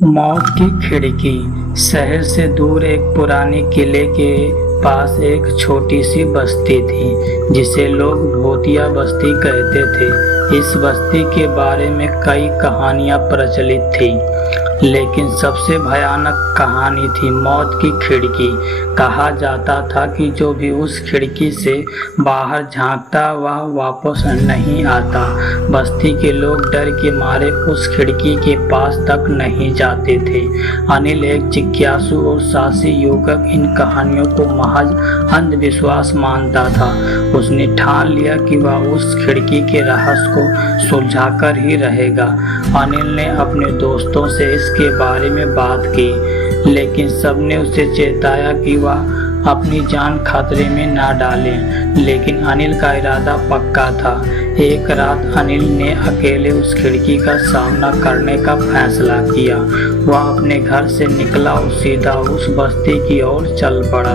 मौत की खिड़की। शहर से दूर एक पुराने किले के पास एक छोटी सी बस्ती थी जिसे लोग भूतिया बस्ती कहते थे। इस बस्ती के बारे में कई कहानियां प्रचलित थी, लेकिन सबसे भयानक कहानी थी मौत की खिड़की। कहा जाता था कि जो भी उस खिड़की से बाहर झांकता वह वापस नहीं आता। बस्ती के लोग डर के मारे उस खिड़की के पास तक नहीं जाते थे। अनिल एक जिज्ञासु और साहसी युवक इन कहानियों को महज अंधविश्वास मानता था। उसने ठान लिया कि वह उस खिड़की के रहस्य को सुलझाकर ही रहेगा। अनिल ने अपने दोस्तों से इसके बारे में बात की, लेकिन सबने उसे चेताया कि वह अपनी जान खतरे में ना डाले। लेकिन अनिल का इरादा पक्का था। एक रात अनिल ने अकेले उस खिड़की का सामना करने का फैसला किया। वह अपने घर से निकला और सीधा उस बस्ती की ओर चल पड़ा।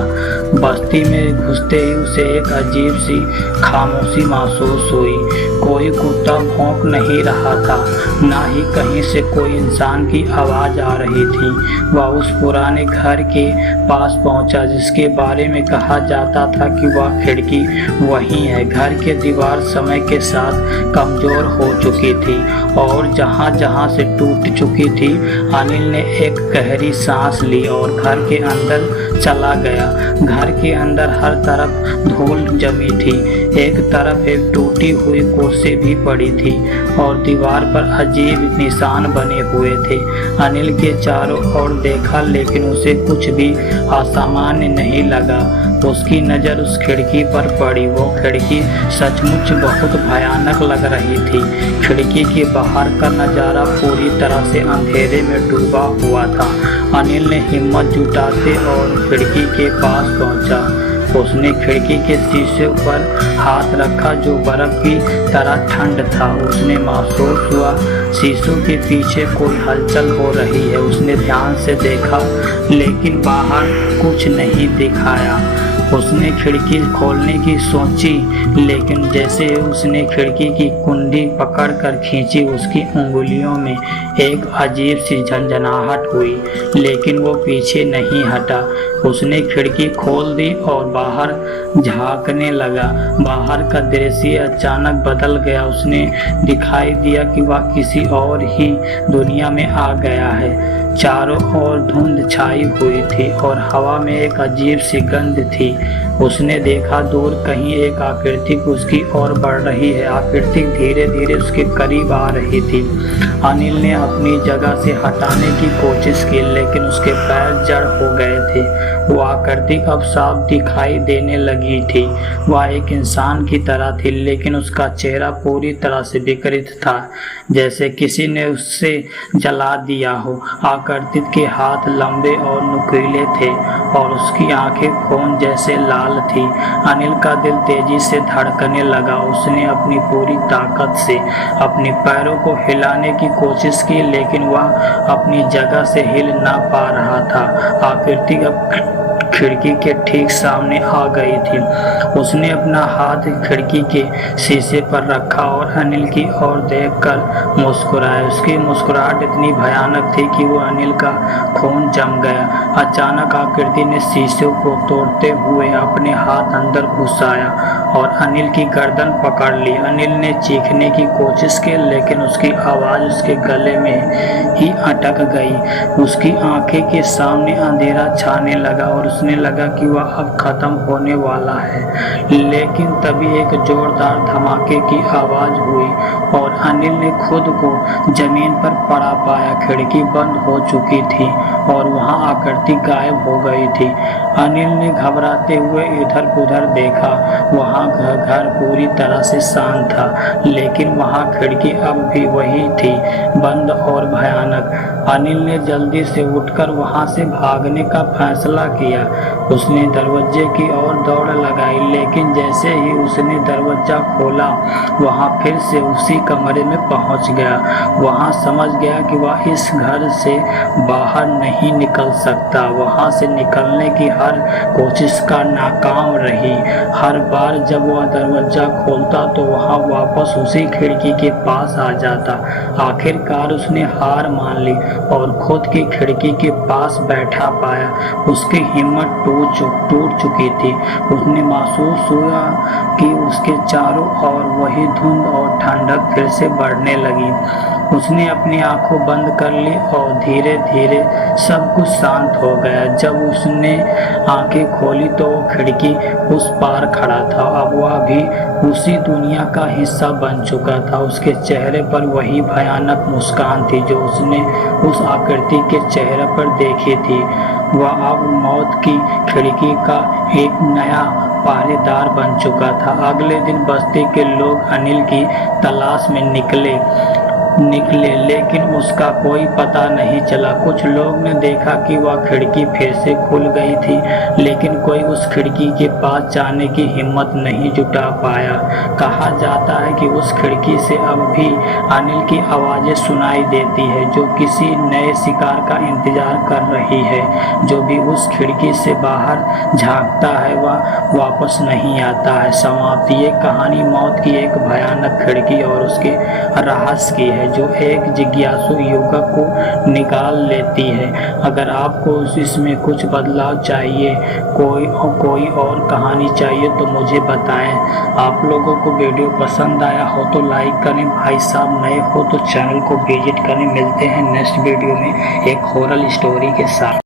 बस्ती में घुसते ही उसे एक अजीब सी खामोशी महसूस हुई। कोई कुत्ता भौंक नहीं रहा था, ना ही कहीं से कोई इंसान की आवाज आ रही थी। वह उस पुराने घर के पास पहुंचा जिसके बारे में कहा जाता था कि वह खिड़की वही है। घर की दीवार समय के साथ कमजोर हो चुकी थी और जहां जहां से टूट चुकी थी। अनिल ने एक गहरी सांस ली और घर के अंदर चला गया। घर के अंदर हर तरफ धूल जमी थी। एक तरफ एक टूटी हुई कुर्सी भी पड़ी थी और दीवार पर अजीब निशान बने हुए थे। अनिल के चारों ओर देखा, लेकिन उसे कुछ भी असामान्य नहीं लगा। उसकी नज़र उस खिड़की पर पड़ी। वो खिड़की सचमुच बहुत भयानक लग रही थी। खिड़की के बाहर का नज़ारा पूरी तरह से अंधेरे में डूबा हुआ था। अनिल ने हिम्मत जुटाते और खिड़की के पास पहुंचा। उसने खिड़की के शीशे पर हाथ रखा जो बर्फ की तरह ठंड था। उसने महसूस हुआ शीशों के पीछे कोई हलचल हो रही है। उसने ध्यान से देखा, लेकिन बाहर कुछ नहीं दिखाया। उसने खिड़की खोलने की सोची, लेकिन जैसे उसने खिड़की की कुंडी पकड़कर खींची, उसकी उंगलियों में एक अजीब सी झंझनाहट हुई, लेकिन वो पीछे नहीं हटा। उसने खिड़की खोल दी और बाहर झांकने लगा। बाहर का दृश्य अचानक बदल गया। उसने दिखाई दिया कि वह किसी और ही दुनिया में आ गया है। चारों ओर धुंध छाई हुई थी और हवा में एक अजीब सी गंध थी। उसने देखा दूर कहीं एक आकृति उसकी ओर बढ़ रही है। आकृति धीरे धीरे उसके करीब आ रही थी। अनिल ने अपनी जगह से हटाने की कोशिश की, लेकिन उसके पैर जड़ हो गए थे। वो आकृति अब साफ दिखाई देने लगी थी। वह एक इंसान की तरह थी, लेकिन उसका चेहरा पूरी तरह से विकृत था, जैसे किसी ने उससे जला दिया हो। आकृति के हाथ लंबे और नुकीले थे और उसकी आंखें खून जैसे लाल थी। अनिल का दिल तेजी से धड़कने लगा। उसने अपनी पूरी ताकत से अपने पैरों को हिलाने की कोशिश की, लेकिन वह अपनी जगह से हिल ना पा रहा था। आकृति अब खिड़की के ठीक सामने आ गई थी। उसने अपना हाथ खिड़की के शीशे पर रखा और अनिल की ओर देखकर मुस्कुराया। उसकी मुस्कुराहट इतनी भयानक थी कि वो अनिल का खून जम गया। अचानक आकृति ने शीशे को तोड़ते हुए अपने हाथ अंदर घुसाया और अनिल की गर्दन पकड़ ली। अनिल ने चीखने की कोशिश की, लेकिन उसकी आवाज़ उसके गले में ही अटक गई। उसकी आंखें के सामने अंधेरा छाने लगा और उसने लगा कि वह अब खत्म होने वाला है। लेकिन तभी एक जोरदार धमाके की आवाज़ हुई और अनिल ने खुद को जमीन पर पड़ा पाया। खिड़की बंद हो चुकी थी और वहां आकृति गायब हो गई थी। अनिल ने घबराते हुए इधर उधर देखा। वहां घर पूरी तरह से शांत था, लेकिन वहां खिड़की अब भी वही थी, बंद और भयानक। अनिल ने जल्दी से उठकर वहां से भागने का फैसला किया। उसने दरवाजे की ओर दौड़ लगाई, लेकिन जैसे ही उसने दरवाजा खोला, वहां फिर से उसी कमरे में पहुंच गया। वहां समझ गया कि वह इस घर से बाहर नहीं निकल सकता। वहां से निकलने की हर कोशिश का नाकाम रही। हर बार जब वह दरवाजा खोलता तो वह वापस उसी खिड़की के पास आ जाता। आखिरकार उसने हार मान ली और खुद की खिड़की के पास बैठा पाया। उसकी हिम्मत टूट चुकी थी। उसने महसूस हुआ कि उसके चारों ओर वही धुंध और ठंडक फिर से बढ़ने लगी। उसने अपनी आंखें बंद कर ली और धीरे धीरे सब कुछ शांत हो गया। जब उसने आंखें खोली तो वो खिड़की उस पार खड़ा था। अब वह भी उसी दुनिया का हिस्सा बन चुका था। उसके चेहरे पर वही भयानक मुस्कान थी जो उसने उस आकृति के चेहरे पर देखी थी। वह अब मौत की खिड़की का एक नया पहरेदार बन चुका था। अगले दिन बस्ती के लोग अनिल की तलाश में निकले लेकिन उसका कोई पता नहीं चला। कुछ लोग ने देखा कि वह खिड़की फिर से खुल गई थी, लेकिन कोई उस खिड़की के पास जाने की हिम्मत नहीं जुटा पाया। कहा जाता है कि उस खिड़की से अब भी अनिल की आवाज़ें सुनाई देती है, जो किसी नए शिकार का इंतजार कर रही है। जो भी उस खिड़की से बाहर झांकता है वह वापस नहीं आता है। समाप्ति। ये कहानी मौत की एक भयानक खिड़की और उसके रहस्य की है, जो एक जिज्ञासु युवक को निकाल लेती है। अगर आपको इसमें कुछ बदलाव चाहिए, कोई और कहानी चाहिए तो मुझे बताएं। आप लोगों को वीडियो पसंद आया हो तो लाइक करें। भाई साहब नए हो तो चैनल को विजिट करें। मिलते हैं नेक्स्ट वीडियो में एक हॉरर स्टोरी के साथ।